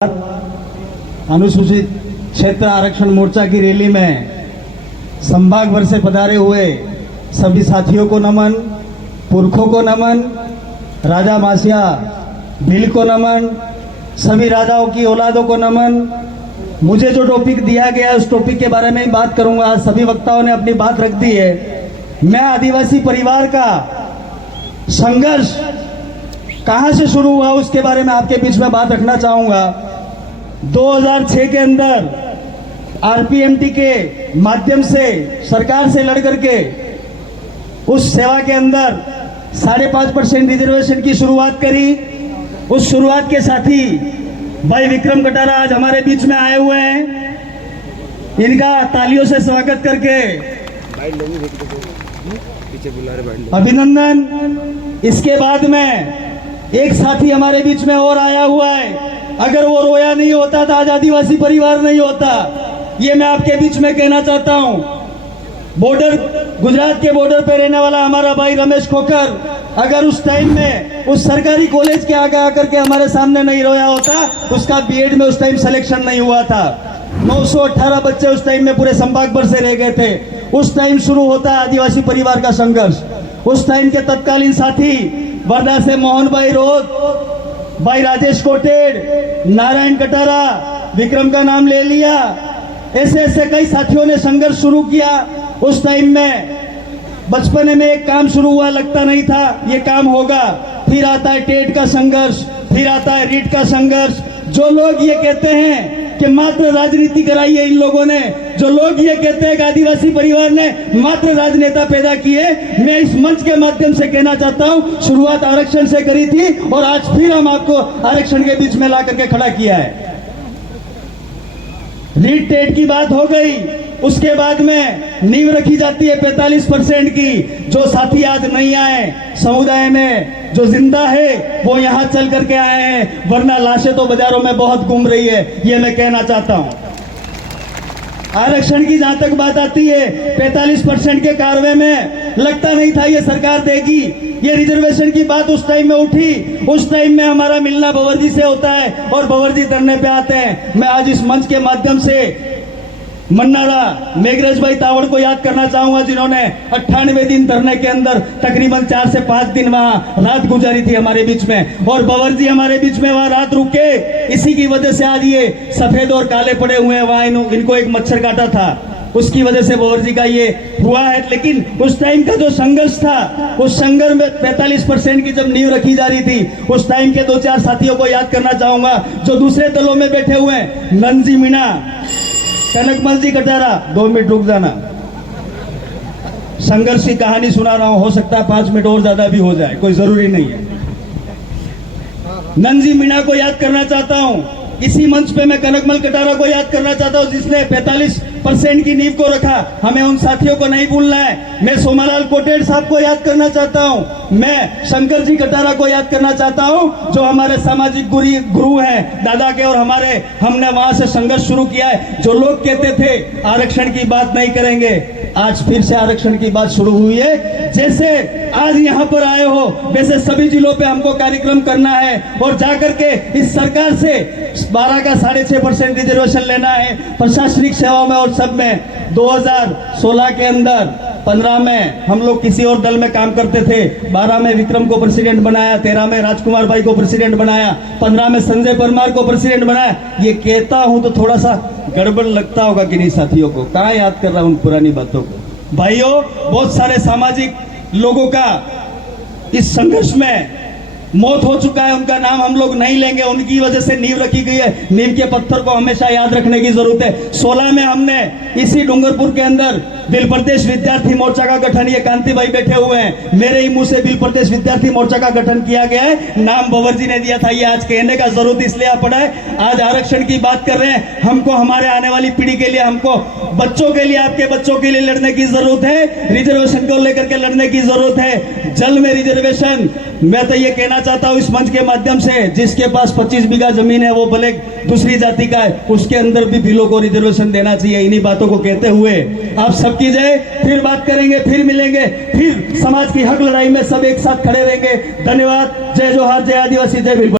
अनुसूचित क्षेत्र आरक्षण मोर्चा की रैली में संभाग भर से पधारे हुए सभी साथियों को नमन, पुरखों को नमन, राजा मासिया भील को नमन, सभी राजाओं की औलादों को नमन। मुझे जो टॉपिक दिया गया है उस टॉपिक के बारे में ही बात करूंगा। सभी वक्ताओं ने अपनी बात रख दी है। मैं आदिवासी परिवार का संघर्ष कहां से शुरू हुआ उसके बारे में आपके बीच में बात रखना चाहूंगा। 2006 के अंदर आरपीएमटी के माध्यम से सरकार से लड़ करके उस सेवा के अंदर 5.5% रिजर्वेशन की शुरुआत करी। उस शुरुआत के साथी भाई विक्रम कटारा आज हमारे बीच में आए हुए हैं। इनका तालियों से स्वागत करके अभिनंदन। इसके बाद में एक साथी हमारे बीच में और आया हुआ है। अगर वो रोया नहीं होता तो आज आदिवासी परिवार नहीं होता। ये मैं आपके बीच में कहना चाहता हूं। बॉर्डर, गुजरात के बॉर्डर पे रहने वाला हमारा भाई रमेश खोकर अगर उस टाइम में उस सरकारी कॉलेज के आगे आकर के हमारे सामने नहीं रोया होता, उसका बीएड में उस टाइम सिलेक्शन नहीं हुआ था। 918 बच्चे उस टाइम में पूरे संभाग भर से रह गए थे। उस टाइम शुरू होता है आदिवासी परिवार का संघर्ष। उस टाइम के तत्कालीन साथी वर्धा से मोहन भाई रोध, भाई राजेश कोटेड़, नारायण कटारा, विक्रम का नाम ले लिया, ऐसे ऐसे कई साथियों ने संघर्ष शुरू किया। उस टाइम में बचपन में एक काम शुरू हुआ, लगता नहीं था ये काम होगा। फिर आता है टेट का संघर्ष, फिर आता है रीट का संघर्ष। जो लोग ये कहते हैं कि मात्र राजनीति कराई है इन लोगों ने, जो लोग ये कहते हैं कि आदिवासी परिवार ने मात्र राजनेता पैदा किए, मैं इस मंच के माध्यम से कहना चाहता हूं, शुरुआत आरक्षण से करी थी और आज फिर हम आपको आरक्षण के बीच में ला करके खड़ा किया है। रीट टेट की बात हो गई, उसके बाद में नींव रखी जाती है 45% की। जो साथी आज नहीं आए समुदाय में, जो जिंदा है वो यहां चल करके आए हैं, वरना लाशें तो बाजारों में बहुत घूम रही है। ये मैं कहना चाहता हूं। आरक्षण की जहां तक बात आती है, 45% के कार्रवाई में लगता नहीं था ये सरकार देगी। ये रिजर्वेशन की बात उस टाइम में उठी, उस टाइम में हमारा मिलना बवर्जी से होता है और बवर्जी धरने पे आते हैं। मैं आज इस मंच के माध्यम से मन्नारा मेघराज भाई तावड़ को याद करना चाहूंगा, जिन्होंने 98 दिन धरने के अंदर तकरीबन 4 से 5 दिन वहां रात गुजारी थी हमारे बीच में, और बवर्जी हमारे बीच में वहां रात रुके। इसी की वजह से आज ये सफेद और काले पड़े हुए हैं। वहां इनको एक मच्छर काटा था, उसकी वजह से बवर्जी का ये हुआ है। लेकिन उस टाइम का जो संघर्ष था, उस संघर्ष में 45% की जब नींव रखी जा रही थी, उस टाइम के 2-4 साथियों को याद करना चाहूंगा जो दूसरे दलों में बैठे हुए हैं। नंजी मीणा, कनकमल जी कटारा, 2 मिनट रुक जाना। संघर्ष की कहानी सुना रहा हूं, हो सकता है 5 मिनट और ज्यादा भी हो जाए, कोई जरूरी नहीं है। नंजी मीणा को याद करना चाहता हूं। इसी मंच पे मैं कनकमल कटारा को याद करना चाहता हूं, जिसने 45% की नींव को रखा। हमें उन साथियों को नहीं भूलना है। मैं सोमालाल कोटेड़ साहब को याद करना चाहता हूं। मैं शंकर जी कटारा को याद करना चाहता हूं, जो हमारे सामाजिक गुरु हैं दादा के, और हमने वहां से संघर्ष शुरू किया है। जो लोग कहते थे आरक्षण की बात नहीं करेंगे, आज फिर से आरक्षण की बात शुरू हुई है। जैसे आज यहाँ पर आए हो, वैसे सभी जिलों पे हमको कार्यक्रम करना है और जाकर के इस सरकार से 12 का 6.5% रिजर्वेशन लेना है प्रशासनिक सेवाओं में और सब में। 2016 के अंदर 15 में हम लोग किसी और दल में काम करते थे। 12 में विक्रम को प्रेसिडेंट बनाया, 13 में राजकुमार भाई को प्रेसिडेंट बनाया, 15 में संजय परमार को प्रेसिडेंट बनाया। ये कहता हूं तो थोड़ा सा गड़बड़ लगता होगा कि नहीं साथियों को, कहां याद कर रहा हूं उन पुरानी बातों को। भाइयों, बहुत सारे सामाजिक लोगों का इस संघर्ष में मौत हो चुका है, उनका नाम हम लोग नहीं लेंगे। उनकी वजह से नींव रखी गई है। नींव के पत्थर को हमेशा याद रखने की जरूरत है। 16 में हमने इसी डूंगरपुर के अंदर बिल प्रदेश विद्यार्थी मोर्चा का गठन, ये कांति भाई बैठे हुए हैं, मेरे ही मुंह से बिल प्रदेश विद्यार्थी मोर्चा का गठन किया गया है। नाम बवर्जी ने दिया था। ये आज कहने का जरूरत इसलिए पड़ा है, आज आरक्षण की बात कर रहे हैं। हमको हमारे आने वाली पीढ़ी के लिए, हमको बच्चों के लिए, आपके बच्चों के लिए लड़ने की जरूरत है। रिजर्वेशन को लेकर के लड़ने की जरूरत है। जल में रिजर्वेशन, मैं तो ये कहना चाहता हूं इस मंच के माध्यम से, जिसके पास 25 बीघा जमीन है, वो भले दूसरी जाति का है, उसके अंदर भी बिलों को रिजर्वेशन देना चाहिए। इन्हीं बातों को कहते हुए आप सबकी जय। फिर बात करेंगे, फिर मिलेंगे, फिर समाज की हक लड़ाई में सब एक साथ खड़े रहेंगे। धन्यवाद। जय जोहार, जय आदिवासी, जय भील।